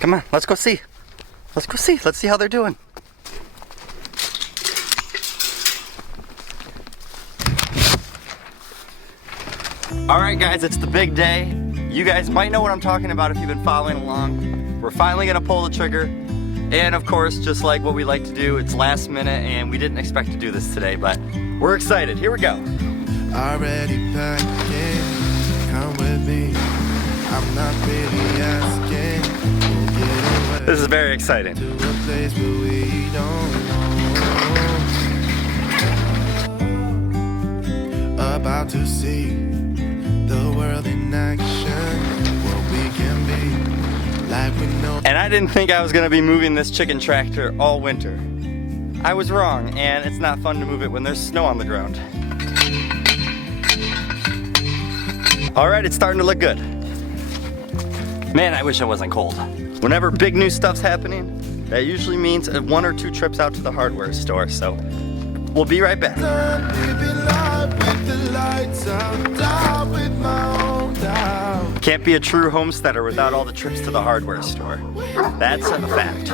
Come on, let's go see. Let's go see. Let's see how they're doing. Alright guys, it's the big day. You guys might know what I'm talking about if you've been following along. We're finally gonna pull the trigger. And of course, just like what we like to do, it's last minute and we didn't expect to do this today, but we're excited. Here we go. Already packing, come with me. I'm not really asking. We'll get away This is very exciting. to a place where we don't know. About to see the world in action. What we can be, like we know. And I didn't think I was gonna be moving this chicken tractor all winter. I was wrong, and it's not fun to move it when there's snow on the ground. All right, it's starting to look good. Man, I wish I wasn't cold. Whenever big new stuff's happening, that usually means 1 or 2 trips out to the hardware store, so we'll be right back. Can't be a true homesteader without all the trips to the hardware store. That's a fact.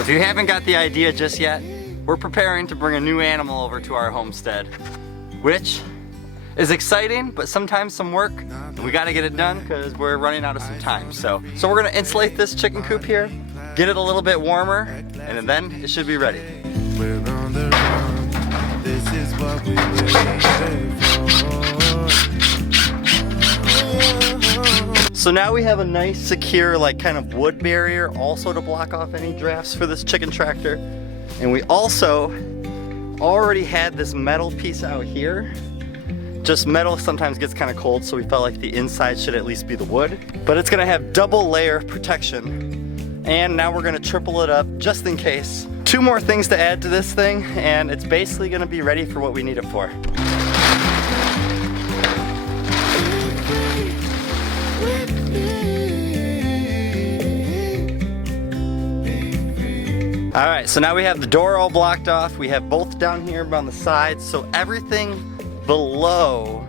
If you haven't got the idea just yet, we're preparing to bring a new animal over to our homestead, which is exciting, but sometimes some work, and we gotta get it done because we're running out of some time. So we're gonna insulate this chicken coop here, get it a little bit warmer, and then it should be ready. We're on the run. This is what we waited for. So now we have a nice, secure, like kind of wood barrier also to block off any drafts for this chicken tractor. And we also already had this metal piece out here. Just metal sometimes gets kind of cold, so we felt like the inside should at least be the wood. But it's gonna have double layer protection. And now we're gonna triple it up just in case. 2 more things to add to this thing, and it's basically gonna be ready for what we need it for. All right, so now we have the door all blocked off. We have both down here on the sides, so everything below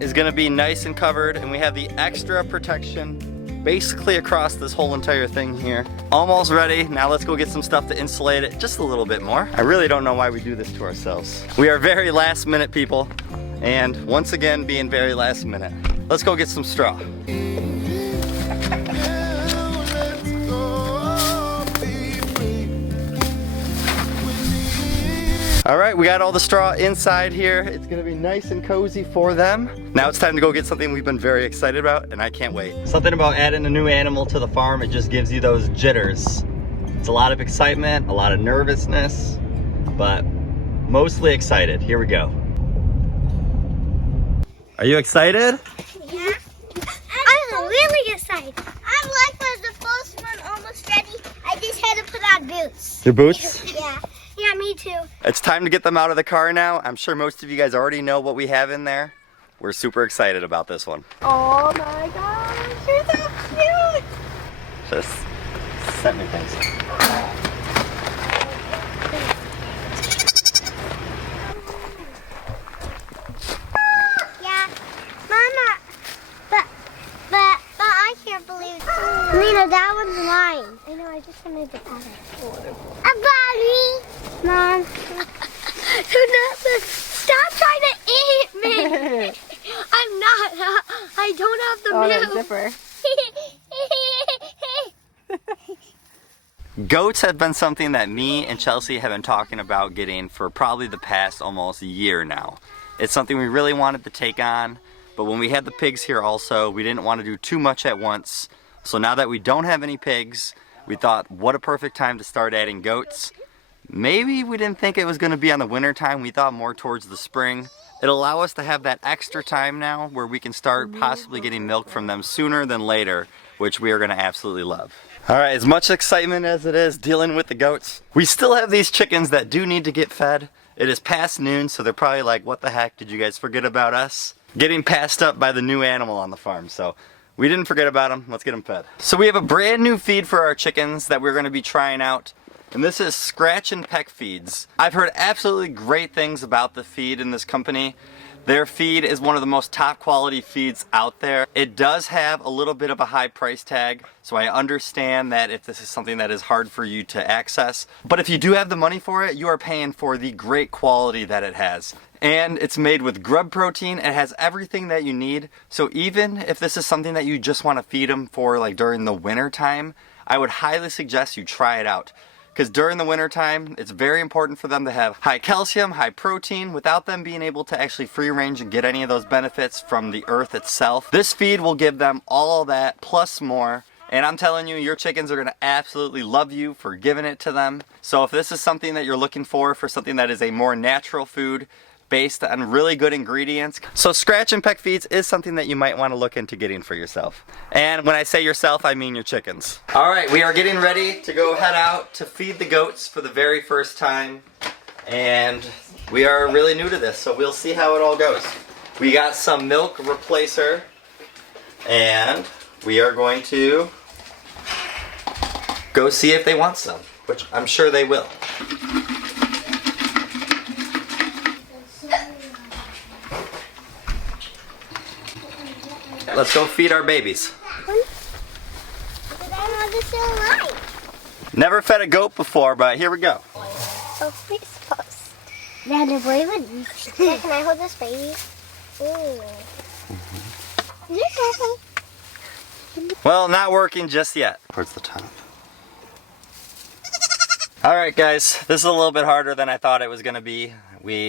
is gonna be nice and covered, and we have the extra protection basically across this whole entire thing here. Almost ready. Now let's go get some stuff to insulate it just a little bit more. I really don't know why we do this to ourselves. We are very last minute people, and once again being very last minute. Let's go get some straw. All right, we got all the straw inside here. It's gonna be nice and cozy for them. Now it's time to go get something we've been very excited about, and I can't wait. Something about adding a new animal to the farm, it just gives you those jitters. It's a lot of excitement, a lot of nervousness, but mostly excited. Here we go. Are you excited? Yeah. I'm really excited. I'm like the first one almost ready. I just had to put on boots. Your boots? Yeah. Yeah, me too. It's time to get them out of the car now. I'm sure most of you guys already know what we have in there. We're super excited about this one. Oh my gosh, you're so cute. Just sent me things. Yeah, Mama, but I can't believe. Lena, that one's mine. I know, I just wanted to pat it. A bunny. Mom. Stop trying to eat me. I'm not. I don't have the milk. Zipper. Goats have been something that me and Chelsea have been talking about getting for probably the past almost year now. It's something we really wanted to take on, but when we had the pigs here also, we didn't want to do too much at once. So now that we don't have any pigs, we thought, what a perfect time to start adding goats. Maybe we didn't think it was going to be on the winter time. We thought more towards the spring. It'll allow us to have that extra time now where we can start possibly getting milk from them sooner than later, which we are going to absolutely love. All right, as much excitement as it is dealing with the goats, we still have these chickens that do need to get fed. It is past noon, so they're probably like, what the heck, did you guys forget about us? Getting passed up by the new animal on the farm, so we didn't forget about them. Let's get them fed. So we have a brand new feed for our chickens that we're going to be trying out. and this is Scratch and Peck Feeds. I've heard absolutely great things about the feed in this company. Their feed is one of the most top quality feeds out there. It does have a little bit of a high price tag, so I understand that if this is something that is hard for you to access. But if you do have the money for it, you are paying for the great quality that it has. And it's made with grub protein. It has everything that you need. So even if this is something that you just want to feed them for like during the winter time, I would highly suggest you try it out. Because during the winter time, it's very important for them to have high calcium, high protein, without them being able to actually free range and get any of those benefits from the earth itself. This feed will give them all that plus more. And I'm telling you, your chickens are going to absolutely love you for giving it to them. So if this is something that you're looking for something that is a more natural food, based on really good ingredients. So Scratch and Peck Feeds is something that you might want to look into getting for yourself. And when I say yourself, I mean your chickens. All right, we are getting ready to go head out to feed the goats for the very first time. And we are really new to this, so we'll see how it all goes. We got some milk replacer, and we are going to go see if they want some, which I'm sure they will. Let's go feed our babies. Never fed a goat before, but here we go. Oh, please post. Now the boy would. Can I hold this baby? Ooh. Well, not working just yet. Towards the top. Alright guys, this is a little bit harder than I thought it was going to be.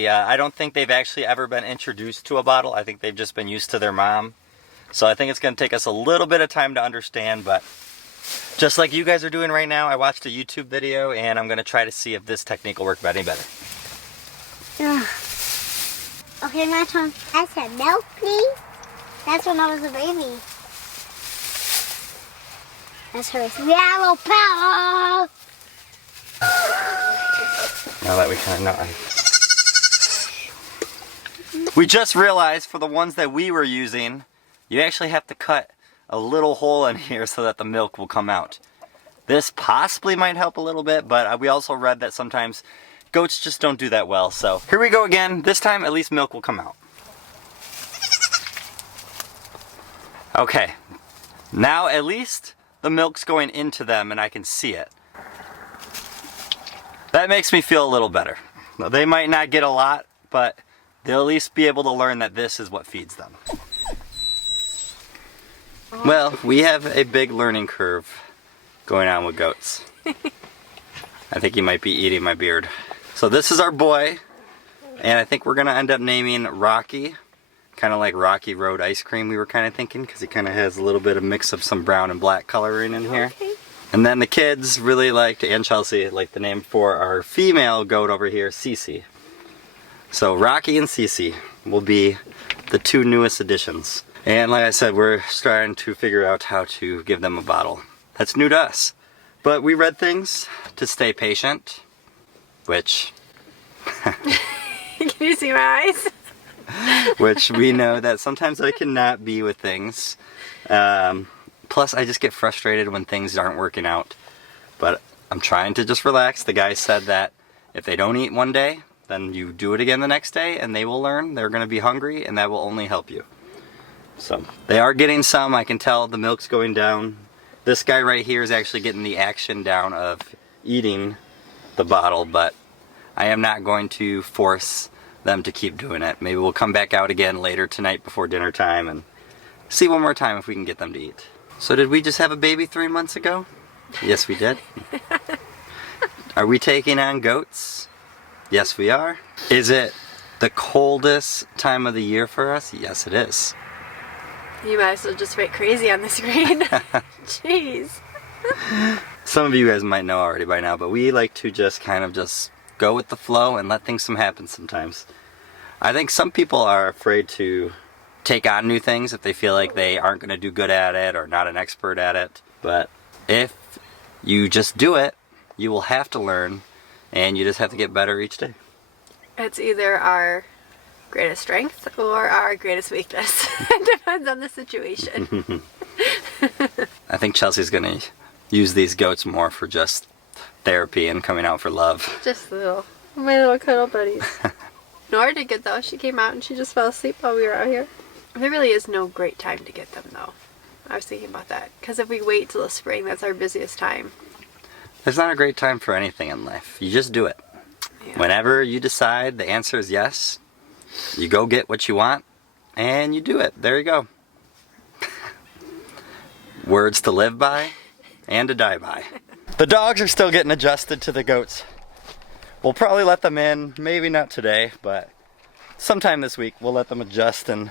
I don't think they've actually ever been introduced to a bottle. I think they've just been used to their mom. So I think it's going to take us a little bit of time to understand, but just like you guys are doing right now, I watched a YouTube video and I'm going to try to see if this technique will work any better. Okay, my turn. I said milk, please. That's when I was a baby. That's her yellow power. Now that we kind of know. We just realized for the ones that we were using, you actually have to cut a little hole in here so that the milk will come out. This possibly might help a little bit, but we also read that sometimes goats just don't do that well. So here we go again. This time at least milk will come out. Okay, now at least the milk's going into them and I can see it. That makes me feel a little better. They might not get a lot, but they'll at least be able to learn that this is what feeds them. Well, we have a big learning curve going on with goats. I think he might be eating my beard. So this is our boy, and I think we're gonna end up naming Rocky, kind of like Rocky Road ice cream we were kind of thinking, because he kind of has a little bit of mix of some brown and black coloring in here. Okay. And then the kids really liked, and Chelsea liked the name for our female goat over here, Cece. So Rocky and Cece will be the two newest additions. And like I said, we're starting to figure out how to give them a bottle. That's new to us. But we read things to stay patient, which... Can you see my eyes? Which we know that sometimes I cannot be with things. Plus, I just get frustrated when things aren't working out. But I'm trying to just relax. The guy said that if they don't eat one day, then you do it again the next day, and they will learn. They're going to be hungry, and that will only help you. So they are getting some. I can tell the milk's going down. This guy right here is actually getting the action down of eating the bottle, but I am not going to force them to keep doing it. Maybe we'll come back out again later tonight before dinner time and see one more time if we can get them to eat. So did we just have a baby 3 months ago? Yes, we did. Are we taking on goats? Yes, we are. Is it the coldest time of the year for us? Yes, it is. You might as well just write crazy on the screen. Jeez. Some of you guys might know already by now, but we like to just kind of just go with the flow and let things happen sometimes. I think some people are afraid to take on new things if they feel like they aren't going to do good at it or not an expert at it. But if you just do it, you will have to learn, and you just have to get better each day. It's either our greatest strength or our greatest weakness. It depends on the situation. I think Chelsea's going to use these goats more for just therapy and coming out for love. Just my little cuddle buddies. Nora did good though. She came out and she just fell asleep while we were out here. There really is no great time to get them though. I was thinking about that. Because if we wait till the spring, that's our busiest time. There's not a great time for anything in life. You just do it. Yeah. Whenever you decide the answer is yes, you go get what you want and you do it. There you go. Words to live by and to die by. The dogs are still getting adjusted to the goats. We'll probably let them in, maybe not today, but sometime this week we'll let them adjust and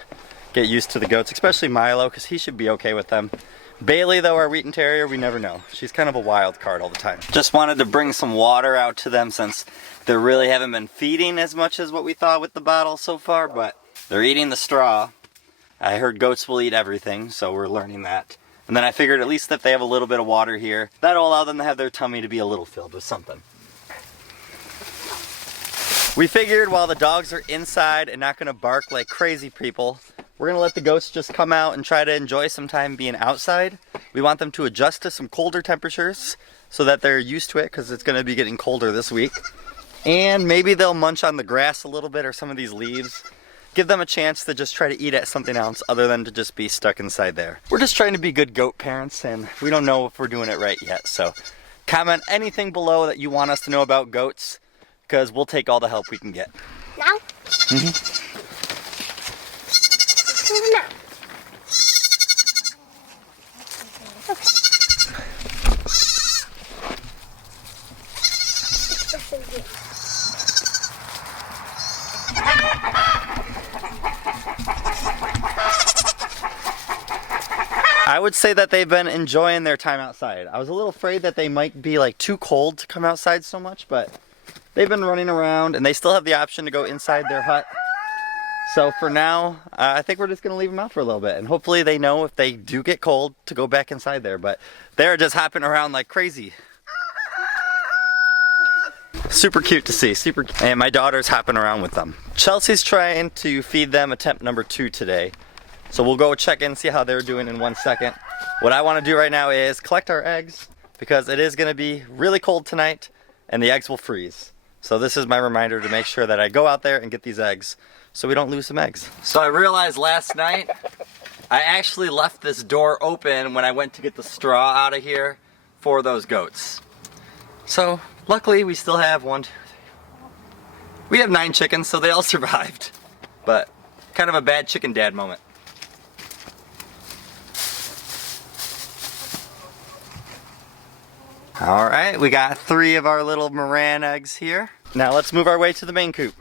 get used to the goats, especially Milo, because he should be okay with them. Bailey, though, our Wheaten Terrier, we never know. She's kind of a wild card all the time. Just wanted to bring some water out to them since they really haven't been feeding as much as what we thought with the bottle so far, but they're eating the straw. I heard goats will eat everything, so we're learning that. And then I figured at least if they have a little bit of water here, that'll allow them to have their tummy to be a little filled with something. We figured while the dogs are inside and not gonna bark like crazy people, we're gonna let the goats just come out and try to enjoy some time being outside. We want them to adjust to some colder temperatures so that they're used to it, because it's gonna be getting colder this week. And maybe they'll munch on the grass a little bit or some of these leaves. Give them a chance to just try to eat at something else other than to just be stuck inside there. We're just trying to be good goat parents, and we don't know if we're doing it right yet. So comment anything below that you want us to know about goats, because we'll take all the help we can get. Now? Mm-hmm. Now. I would say that they've been enjoying their time outside. I was a little afraid that they might be like too cold to come outside so much, but they've been running around and they still have the option to go inside their hut. So for now, I think we're just gonna leave them out for a little bit, and hopefully they know if they do get cold to go back inside there, but they're just hopping around like crazy. Super cute to see, super cute. And my daughter's hopping around with them. Chelsea's trying to feed them attempt number 2 today. So we'll go check in, see how they're doing in 1 second. What I want to do right now is collect our eggs, because it is going to be really cold tonight and the eggs will freeze. So this is my reminder to make sure that I go out there and get these eggs so we don't lose some eggs. So I realized last night I actually left this door open when I went to get the straw out of here for those goats. So luckily we still have 1, 2, 3, 4. We have 9 chickens, so they all survived. But kind of a bad chicken dad moment. Alright, we got 3 of our little Moran eggs here. Now let's move our way to the main coop.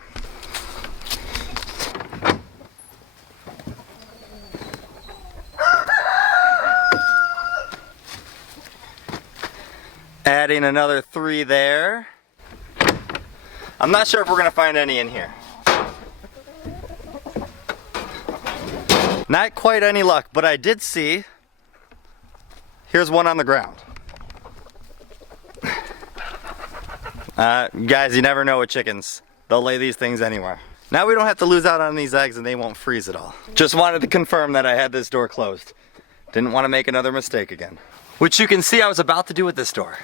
Adding another 3 there. I'm not sure if we're going to find any in here. Not quite any luck, but I did see, here's one on the ground. Guys, you never know with chickens. They'll lay these things anywhere. Now we don't have to lose out on these eggs and they won't freeze at all. Just wanted to confirm that I had this door closed. Didn't want to make another mistake again. Which you can see I was about to do with this door.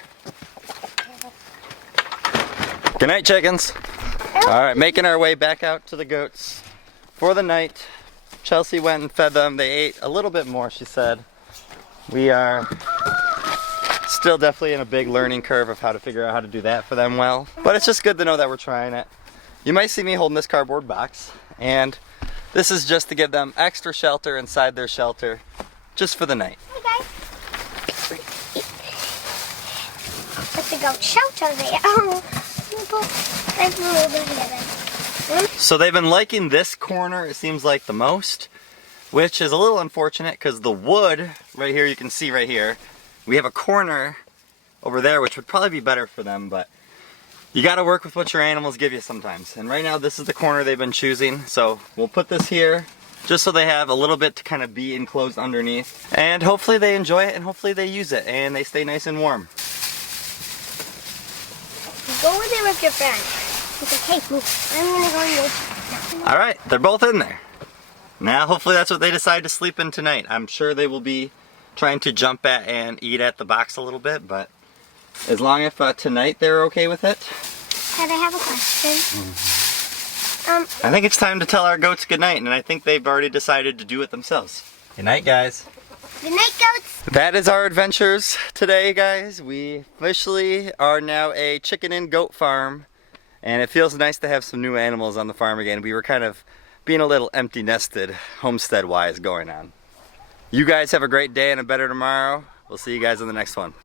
Good night, chickens. Alright, making our way back out to the goats for the night. Chelsea went and fed them. They ate a little bit more, she said. We are still definitely in a big learning curve of how to figure out how to do that for them well. But it's just good to know that we're trying it. You might see me holding this cardboard box, and this is just to give them extra shelter inside their shelter, just for the night. Hey guys. Let's go shelter there. Oh, let's move together. So they've been liking this corner, it seems like, the most, which is a little unfortunate because the wood right here, you can see right here, we have a corner over there which would probably be better for them, but you got to work with what your animals give you sometimes. And right now this is the corner they've been choosing, so we'll put this here just so they have a little bit to kind of be enclosed underneath. And hopefully they enjoy it and hopefully they use it and they stay nice and warm. Go over there with your friend. He's like, hey, move. I'm gonna go in there. Alright, they're both in there. Now hopefully that's what they decide to sleep in tonight. I'm sure they will be trying to jump at and eat at the box a little bit, but As long as tonight they're okay with it. Dad, I have a question. I think it's time to tell our goats goodnight, and I think they've already decided to do it themselves. Good night, guys. Good night, goats. That is our adventures today, guys. We officially are now a chicken and goat farm, and it feels nice to have some new animals on the farm again. We were kind of being a little empty nested, homestead wise, going on. You guys have a great day and a better tomorrow. We'll see you guys in the next one.